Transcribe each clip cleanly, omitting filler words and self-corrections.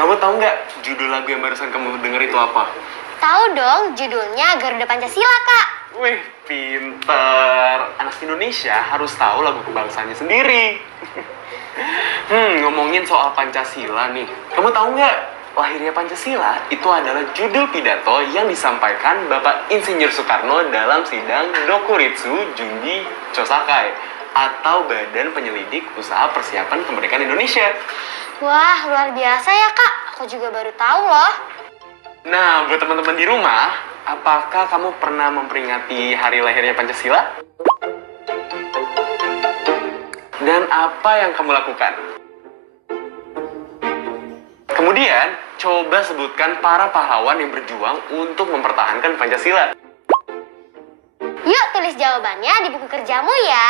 Kamu tahu nggak judul lagu yang barusan kamu denger itu apa? Tahu dong, judulnya Garuda Pancasila, Kak. Wih, pinter. Anak Indonesia harus tahu lagu kebangsaannya sendiri. Ngomongin soal Pancasila nih. Kamu tahu nggak? Lahirnya Pancasila itu adalah judul pidato yang disampaikan Bapak Insinyur Soekarno dalam sidang Dokuritsu Junji Chosakai atau Badan Penyelidik Usaha Persiapan Kemerdekaan Indonesia. Wah, luar biasa ya, Kak. Aku juga baru tahu loh. Nah, buat teman-teman di rumah, apakah kamu pernah memperingati hari lahirnya Pancasila? Dan apa yang kamu lakukan? Kemudian, coba sebutkan para pahlawan yang berjuang untuk mempertahankan Pancasila. Yuk, tulis jawabannya di buku kerjamu ya.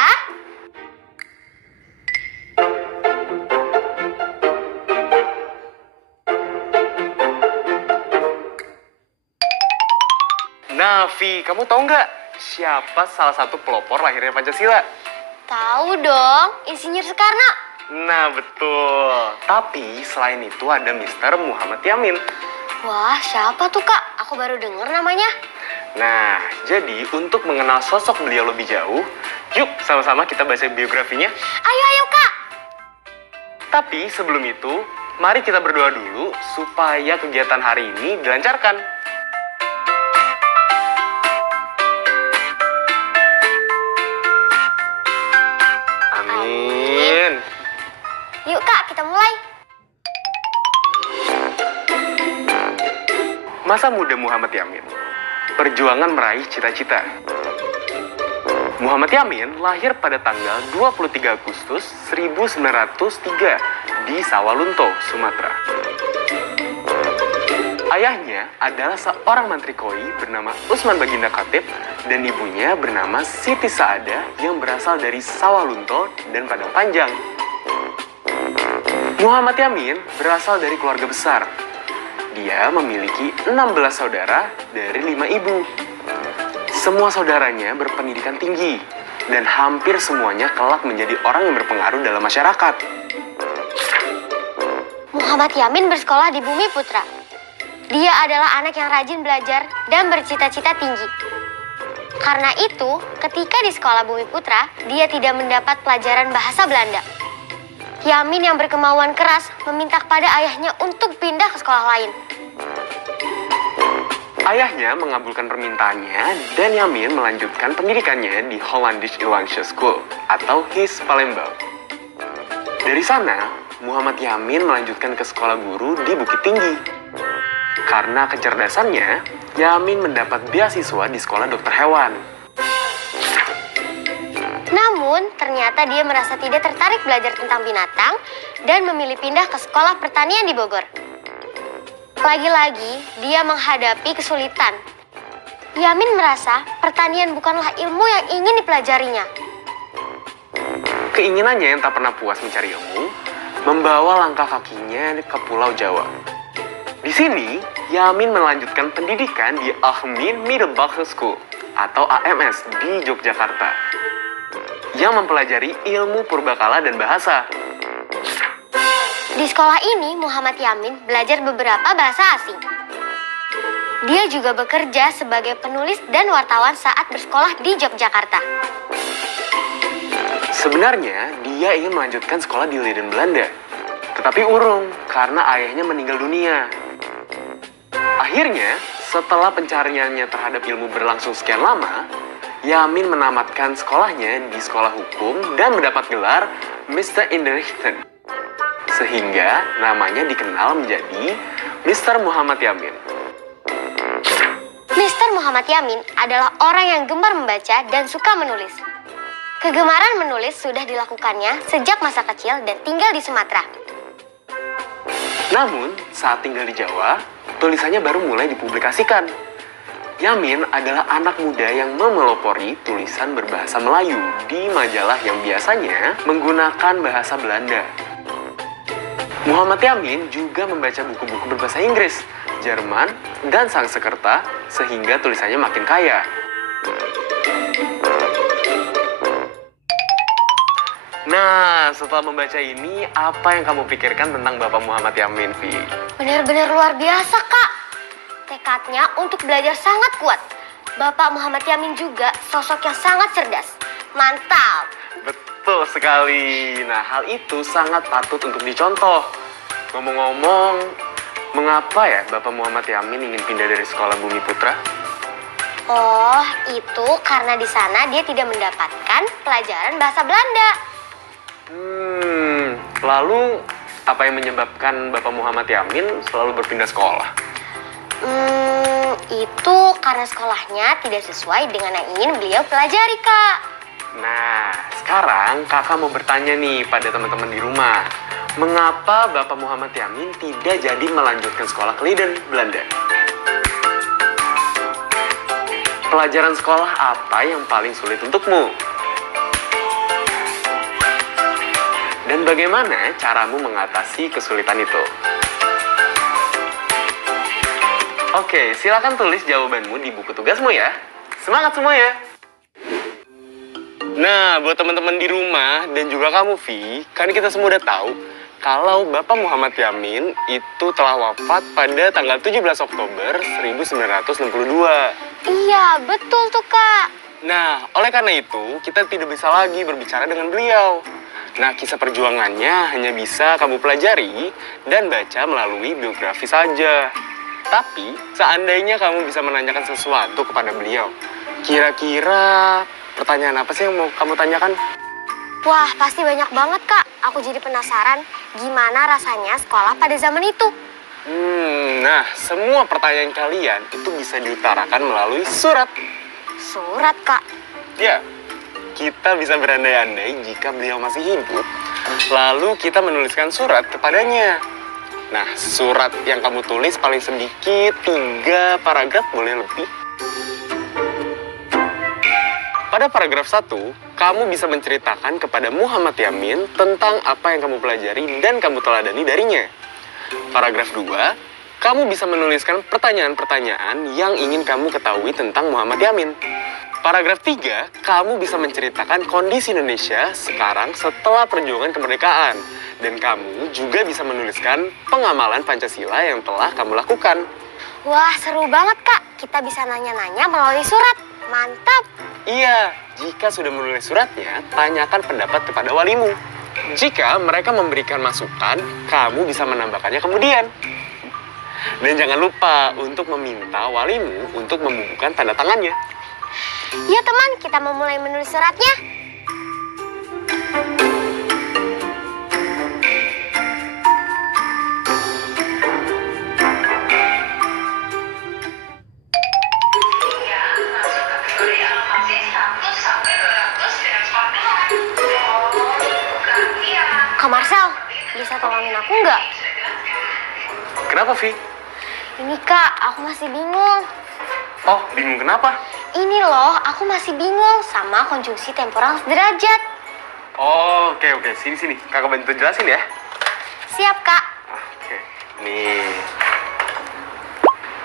Nah, Vi, kamu tahu nggak siapa salah satu pelopor lahirnya Pancasila? Tahu dong, Insinyur Soekarno. Nah, betul. Tapi selain itu ada Mr. Muhammad Yamin. Wah, siapa tuh, Kak? Aku baru dengar namanya. Nah, jadi untuk mengenal sosok beliau lebih jauh, yuk sama-sama kita baca biografinya. Ayo, Kak. Tapi sebelum itu, mari kita berdoa dulu supaya kegiatan hari ini dilancarkan. Amin. Yuk, Kak, kita mulai. Masa muda Muhammad Yamin. Perjuangan meraih cita-cita. Muhammad Yamin lahir pada tanggal 23 Agustus 1903 di Sawalunto, Sumatera. Ayahnya adalah seorang mantri koi bernama Usman Baginda Khatib dan ibunya bernama Siti Saadah yang berasal dari Sawalunto dan Padang Panjang. Muhammad Yamin berasal dari keluarga besar. Dia memiliki 16 saudara dari 5 ibu. Semua saudaranya berpendidikan tinggi dan hampir semuanya kelak menjadi orang yang berpengaruh dalam masyarakat. Muhammad Yamin bersekolah di Bumi Putra. Dia adalah anak yang rajin belajar dan bercita-cita tinggi. Karena itu, ketika di sekolah Bumi Putra, dia tidak mendapat pelajaran bahasa Belanda. Yamin yang berkemauan keras meminta kepada ayahnya untuk pindah ke sekolah lain. Ayahnya mengabulkan permintaannya dan Yamin melanjutkan pendidikannya di Hollandisch Illandsche School atau HIS Palembang. Dari sana, Muhammad Yamin melanjutkan ke sekolah guru di Bukit Tinggi. Karena kecerdasannya, Yamin mendapat beasiswa di sekolah dokter hewan. Namun, ternyata dia merasa tidak tertarik belajar tentang binatang dan memilih pindah ke sekolah pertanian di Bogor. Lagi-lagi, dia menghadapi kesulitan. Yamin merasa pertanian bukanlah ilmu yang ingin dipelajarinya. Keinginannya yang tak pernah puas mencari ilmu, membawa langkah kakinya ke Pulau Jawa. Di sini, Yamin melanjutkan pendidikan di Algemeen Middelbare School atau AMS di Yogyakarta yang mempelajari ilmu purbakala dan bahasa. Di sekolah ini, Muhammad Yamin belajar beberapa bahasa asing. Dia juga bekerja sebagai penulis dan wartawan saat bersekolah di Yogyakarta. Sebenarnya, dia ingin melanjutkan sekolah di Leiden, Belanda. Tetapi urung karena ayahnya meninggal dunia. Akhirnya, setelah pencariannya terhadap ilmu berlangsung sekian lama, Yamin menamatkan sekolahnya di sekolah hukum dan mendapat gelar Mr. Inderrichten. Sehingga namanya dikenal menjadi Mr. Muhammad Yamin. Mr. Muhammad Yamin adalah orang yang gemar membaca dan suka menulis. Kegemaran menulis sudah dilakukannya sejak masa kecil dan tinggal di Sumatera. Namun, saat tinggal di Jawa, tulisannya baru mulai dipublikasikan. Yamin adalah anak muda yang memelopori tulisan berbahasa Melayu di majalah yang biasanya menggunakan bahasa Belanda. Muhammad Yamin juga membaca buku-buku berbahasa Inggris, Jerman, dan Sanskerta sehingga tulisannya makin kaya. Nah, setelah membaca ini, apa yang kamu pikirkan tentang Bapak Muhammad Yamin, Vi? Benar-benar luar biasa, Kak. Tekadnya untuk belajar sangat kuat. Bapak Muhammad Yamin juga sosok yang sangat cerdas. Mantap. Betul sekali. Nah, hal itu sangat patut untuk dicontoh. Ngomong-ngomong, mengapa ya Bapak Muhammad Yamin ingin pindah dari sekolah Bumi Putra? Oh, itu karena di sana dia tidak mendapatkan pelajaran bahasa Belanda. Lalu apa yang menyebabkan Bapak Muhammad Yamin selalu berpindah sekolah? Itu karena sekolahnya tidak sesuai dengan yang ingin beliau pelajari, Kak. Nah, sekarang kakak mau bertanya nih pada teman-teman di rumah. Mengapa Bapak Muhammad Yamin tidak jadi melanjutkan sekolah ke Leiden, Belanda? Pelajaran sekolah apa yang paling sulit untukmu? Dan bagaimana caramu mengatasi kesulitan itu? Oke, silakan tulis jawabanmu di buku tugasmu ya. Semangat semua ya! Nah, buat teman-teman di rumah dan juga kamu, Vi, kan kita semua udah tahu kalau Bapak Muhammad Yamin itu telah wafat pada tanggal 17 Oktober 1962. Iya, betul tuh, Kak. Nah, oleh karena itu, kita tidak bisa lagi berbicara dengan beliau. Nah, kisah perjuangannya hanya bisa kamu pelajari dan baca melalui biografi saja. Tapi, seandainya kamu bisa menanyakan sesuatu kepada beliau, kira-kira pertanyaan apa sih yang mau kamu tanyakan? Wah, pasti banyak banget, Kak. Aku jadi penasaran gimana rasanya sekolah pada zaman itu. Nah, semua pertanyaan kalian itu bisa diutarakan melalui surat. Surat, Kak. Ya, kita bisa berandai-andai jika beliau masih hidup, lalu kita menuliskan surat kepadanya. Nah, surat yang kamu tulis paling sedikit 3 paragraf, boleh lebih. Pada paragraf 1, kamu bisa menceritakan kepada Muhammad Yamin tentang apa yang kamu pelajari dan kamu teladani darinya. Paragraf 2, kamu bisa menuliskan pertanyaan-pertanyaan yang ingin kamu ketahui tentang Muhammad Yamin. Paragraf 3, kamu bisa menceritakan kondisi Indonesia sekarang setelah perjuangan kemerdekaan. Dan kamu juga bisa menuliskan pengamalan Pancasila yang telah kamu lakukan. Wah, seru banget, Kak. Kita bisa nanya-nanya melalui surat. Mantap. Iya, jika sudah menulis suratnya, tanyakan pendapat kepada walimu. Jika mereka memberikan masukan, kamu bisa menambahkannya kemudian. Dan jangan lupa untuk meminta walimu untuk membubuhkan tanda tangannya. Ya, teman, kita mau mulai menulis suratnya. Kak Marcel, bisa tolongin aku nggak? Kenapa, Vi? Ini, Kak, aku masih bingung. Oh, bingung kenapa? Ini loh, aku masih bingung sama konjungsi temporal sederajat. Oh, oke. Sini. Kakak bantu jelasin ya. Siap, Kak. Oke, nih.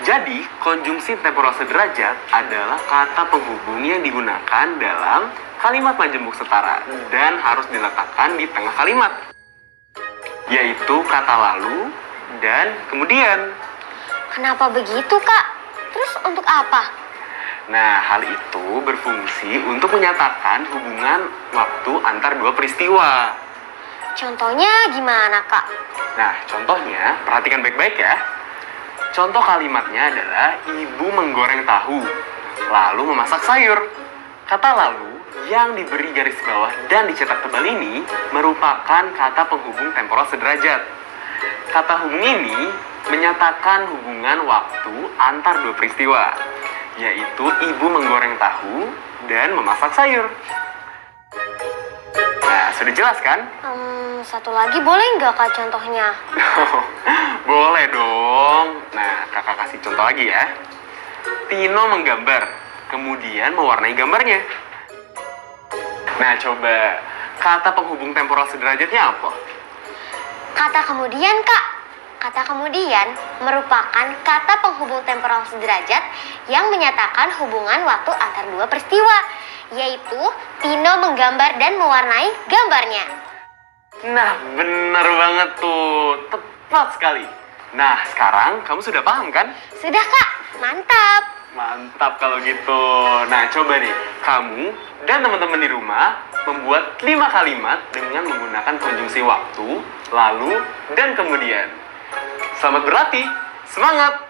Jadi, konjungsi temporal sederajat adalah kata penghubung yang digunakan dalam kalimat majemuk setara dan harus diletakkan di tengah kalimat, yaitu kata lalu dan kemudian. Kenapa begitu, Kak? Terus untuk apa? Nah, hal itu berfungsi untuk menyatakan hubungan waktu antar dua peristiwa. Contohnya gimana, Kak? Nah, contohnya, perhatikan baik-baik ya. Contoh kalimatnya adalah ibu menggoreng tahu, lalu memasak sayur. Kata lalu yang diberi garis bawah dan dicetak tebal ini merupakan kata penghubung temporal sederajat. Kata hubung ini menyatakan hubungan waktu antar dua peristiwa, yaitu ibu menggoreng tahu dan memasak sayur. Nah, sudah jelas kan? Satu lagi boleh nggak, Kak, contohnya? Boleh dong. Nah, kakak kasih contoh lagi ya. Tino menggambar, kemudian mewarnai gambarnya. Nah, coba kata penghubung temporal sederajatnya apa? Kata kemudian, Kak. Kata kemudian merupakan kata penghubung temporal sederajat yang menyatakan hubungan waktu antar dua peristiwa, yaitu Tino menggambar dan mewarnai gambarnya. Nah, benar banget tuh. Tepat sekali. Nah, sekarang kamu sudah paham kan? Sudah Kak, mantap. Mantap kalau gitu. Nah, coba nih, kamu dan teman-teman di rumah membuat 5 kalimat dengan menggunakan konjungsi waktu, lalu, dan kemudian. Selamat berlatih. Semangat!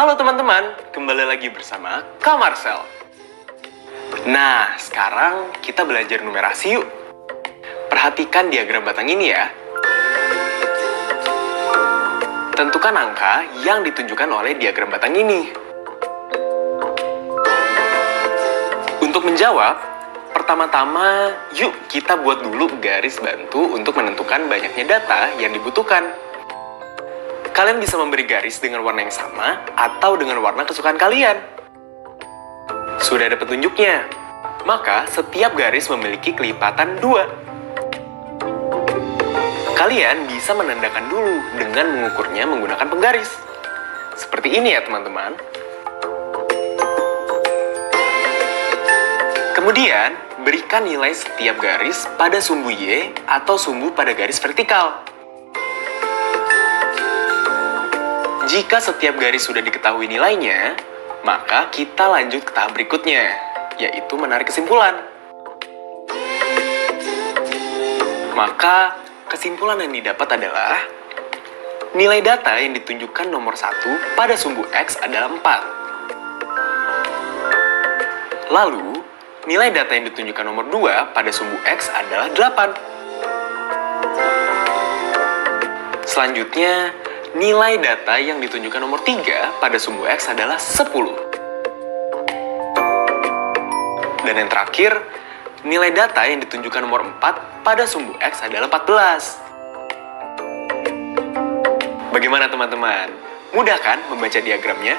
Halo teman-teman, kembali lagi bersama Kak Marcel. Nah, sekarang kita belajar numerasi yuk. Perhatikan diagram batang ini ya. Tentukan angka yang ditunjukkan oleh diagram batang ini. Untuk menjawab, pertama-tama yuk kita buat dulu garis bantu untuk menentukan banyaknya data yang dibutuhkan. Kalian bisa memberi garis dengan warna yang sama atau dengan warna kesukaan kalian. Sudah ada petunjuknya, maka setiap garis memiliki kelipatan 2. Kalian bisa menandakan dulu dengan mengukurnya menggunakan penggaris. Seperti ini ya teman-teman. Kemudian, berikan nilai setiap garis pada sumbu Y atau sumbu pada garis vertikal. Jika setiap garis sudah diketahui nilainya, maka kita lanjut ke tahap berikutnya, yaitu menarik kesimpulan. Maka, kesimpulan yang didapat adalah nilai data yang ditunjukkan nomor 1 pada sumbu X adalah 4. Lalu, nilai data yang ditunjukkan nomor 2 pada sumbu X adalah 8. Selanjutnya, nilai data yang ditunjukkan nomor 3 pada sumbu X adalah 10. Dan yang terakhir, nilai data yang ditunjukkan nomor 4 pada sumbu X adalah 14. Bagaimana teman-teman? Mudah kan membaca diagramnya?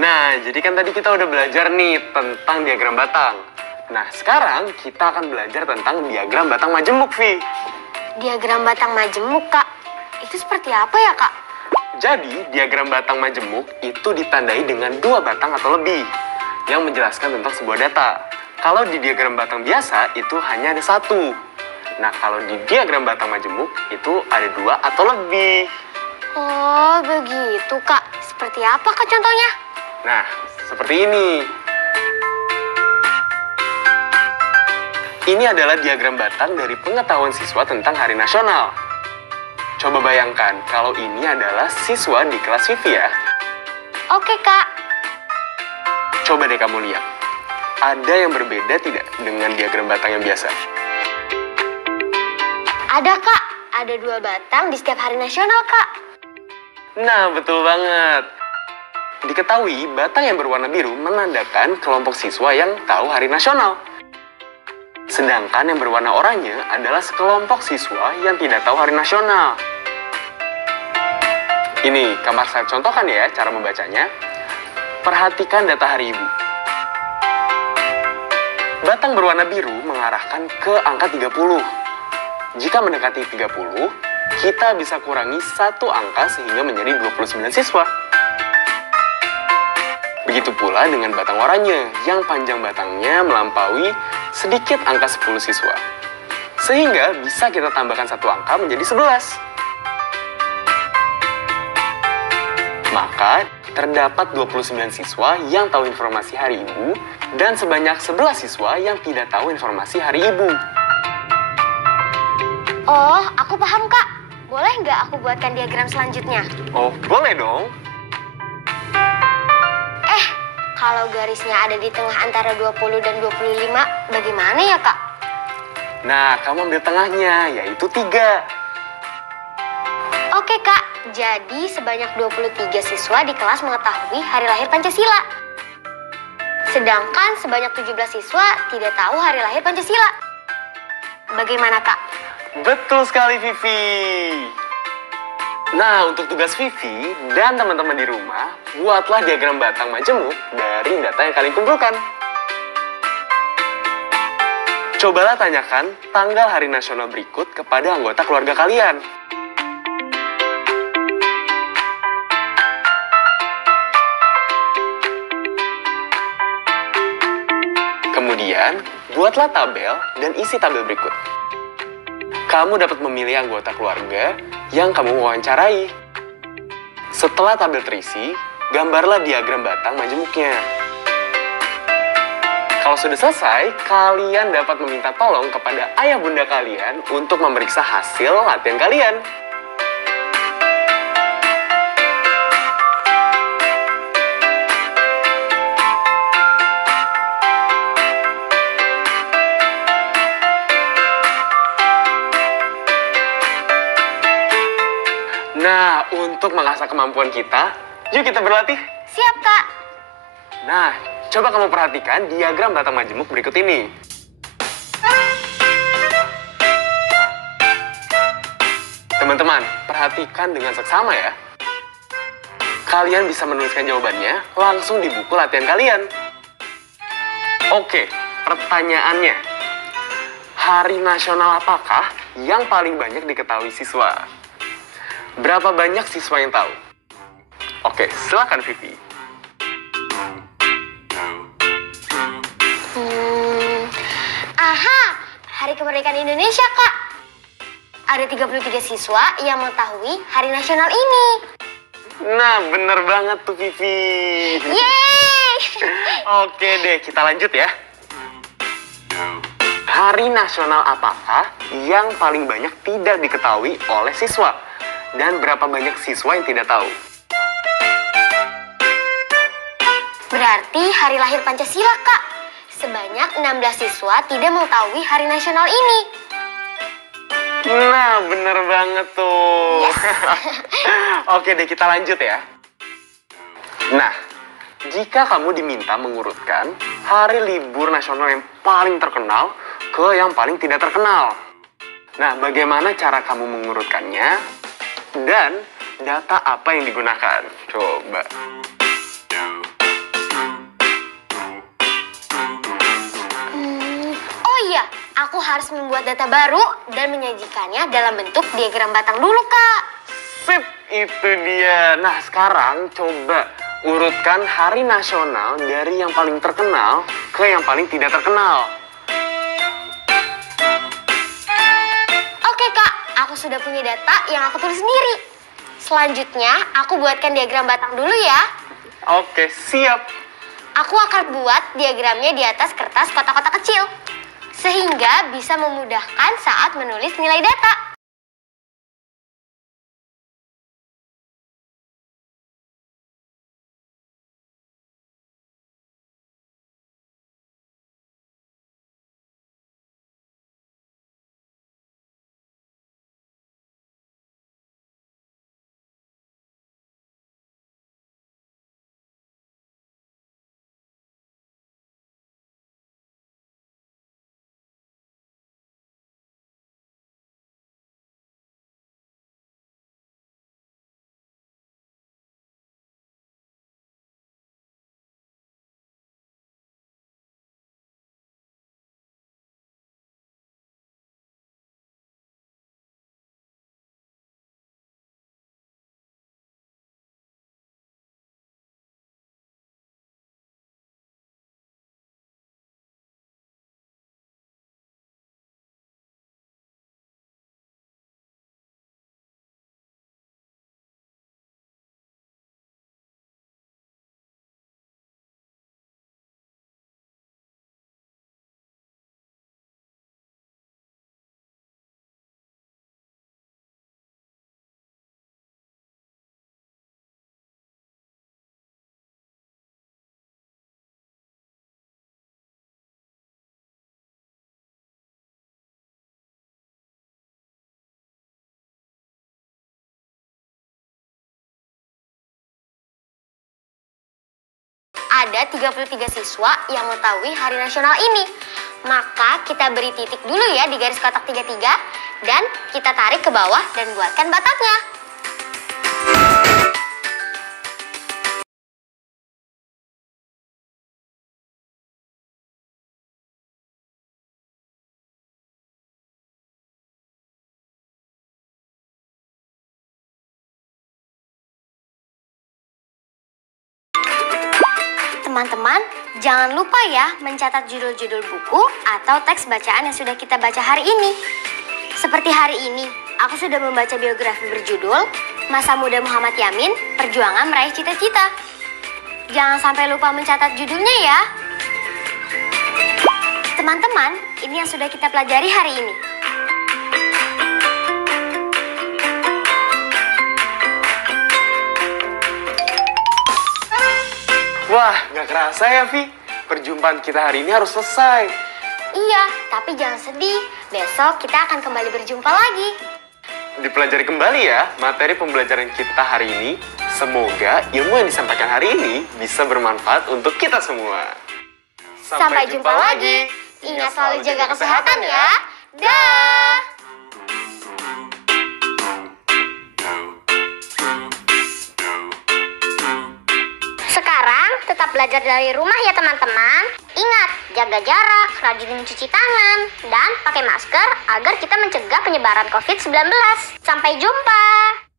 Nah, jadi kan tadi kita udah belajar nih tentang diagram batang. Nah, sekarang kita akan belajar tentang diagram batang majemuk, Vi. Diagram batang majemuk, Kak. Itu seperti apa ya, Kak? Jadi, diagram batang majemuk itu ditandai dengan 2 batang atau lebih yang menjelaskan tentang sebuah data. Kalau di diagram batang biasa, itu hanya ada 1. Nah, kalau di diagram batang majemuk, itu ada 2 atau lebih. Oh, begitu, Kak. Seperti apa, Kak, contohnya? Nah, seperti ini. Ini adalah diagram batang dari pengetahuan siswa tentang Hari Nasional. Coba bayangkan kalau ini adalah siswa di kelas Vivi ya. Oke, Kak. Coba deh kamu lihat. Ada yang berbeda tidak dengan diagram batang yang biasa? Ada, Kak. Ada 2 batang di setiap Hari Nasional, Kak. Nah, betul banget. Diketahui, batang yang berwarna biru menandakan kelompok siswa yang tahu Hari Nasional. Sedangkan yang berwarna oranye adalah sekelompok siswa yang tidak tahu Hari Nasional. Ini, Kak saya contohkan ya cara membacanya. Perhatikan data Hari Ibu. Batang berwarna biru mengarahkan ke angka 30. Jika mendekati 30, kita bisa kurangi 1 angka sehingga menjadi 29 siswa. Begitu pula dengan batang oranye yang panjang batangnya melampaui sedikit angka 10 siswa. Sehingga bisa kita tambahkan 1 angka menjadi 11. Maka terdapat 29 siswa yang tahu informasi Hari Ibu dan sebanyak 11 siswa yang tidak tahu informasi Hari Ibu. Oh, aku paham, Kak. Boleh nggak aku buatkan diagram selanjutnya? Oh, boleh dong. Kalau garisnya ada di tengah antara 20 dan 25, bagaimana ya, Kak? Nah, kamu ambil tengahnya, yaitu 3. Oke Kak, jadi sebanyak 23 siswa di kelas mengetahui hari lahir Pancasila. Sedangkan sebanyak 17 siswa tidak tahu hari lahir Pancasila. Bagaimana Kak? Betul sekali Vivi. Nah, untuk tugas Vivi dan teman-teman di rumah, buatlah diagram batang majemuk dari data yang kalian kumpulkan. Cobalah tanyakan tanggal hari nasional berikut kepada anggota keluarga kalian. Kemudian, buatlah tabel dan isi tabel berikut. Kamu dapat memilih anggota keluarga yang kamu wawancarai. Setelah tabel terisi, gambarlah diagram batang majemuknya. Kalau sudah selesai, kalian dapat meminta tolong kepada ayah bunda kalian untuk memeriksa hasil latihan kalian. Nah, untuk mengasah kemampuan kita, yuk kita berlatih. Siap Kak. Nah, coba kamu perhatikan diagram batang majemuk berikut ini. Teman-teman, perhatikan dengan seksama ya. Kalian bisa menuliskan jawabannya langsung di buku latihan kalian. Oke, pertanyaannya. Hari nasional apakah yang paling banyak diketahui siswa? Berapa banyak siswa yang tahu? Oke, silakan Vivi. Aha, Hari Kemerdekaan Indonesia, Kak. Ada 33 siswa yang mengetahui hari nasional ini. Nah, bener banget tuh Vivi. Yeay! Oke deh, kita lanjut ya. Hari nasional apakah yang paling banyak tidak diketahui oleh siswa? Dan berapa banyak siswa yang tidak tahu? Berarti hari lahir Pancasila, Kak. Sebanyak 16 siswa tidak mengetahui hari nasional ini. Nah, bener banget tuh. Yes. Oke deh, kita lanjut ya. Nah, jika kamu diminta mengurutkan hari libur nasional yang paling terkenal ke yang paling tidak terkenal. Nah, bagaimana cara kamu mengurutkannya? Dan data apa yang digunakan? Coba. Oh iya, aku harus membuat data baru dan menyajikannya dalam bentuk diagram batang dulu, Kak. Sip, itu dia. Nah, sekarang coba urutkan hari nasional dari yang paling terkenal ke yang paling tidak terkenal. Oke, Kak. Aku sudah punya data yang aku tulis sendiri. Selanjutnya, aku buatkan diagram batang dulu ya. Oke, siap. Aku akan buat diagramnya di atas kertas kotak-kotak kecil. Sehingga bisa memudahkan saat menulis nilai data. ada 33 siswa yang mengetahui Hari Nasional ini. Maka kita beri titik dulu ya di garis kotak 33 dan kita tarik ke bawah dan buatkan bataknya. Teman-teman, jangan lupa ya mencatat judul-judul buku atau teks bacaan yang sudah kita baca hari ini. Seperti hari ini, aku sudah membaca biografi berjudul Masa Muda Muhammad Yamin, Perjuangan Meraih Cita-Cita. Jangan sampai lupa mencatat judulnya ya. Teman-teman, ini yang sudah kita pelajari hari ini. Wah, nggak kerasa ya, Vi. Perjumpaan kita hari ini harus selesai. Iya, tapi jangan sedih. Besok kita akan kembali berjumpa lagi. Dipelajari kembali ya materi pembelajaran kita hari ini. Semoga ilmu yang disampaikan hari ini bisa bermanfaat untuk kita semua. Sampai jumpa lagi. Ingat selalu jaga kesehatan ya. Dah. Sekarang tetap belajar dari rumah ya teman-teman. Ingat, jaga jarak, rajin cuci tangan, dan pakai masker agar kita mencegah penyebaran COVID-19. Sampai jumpa.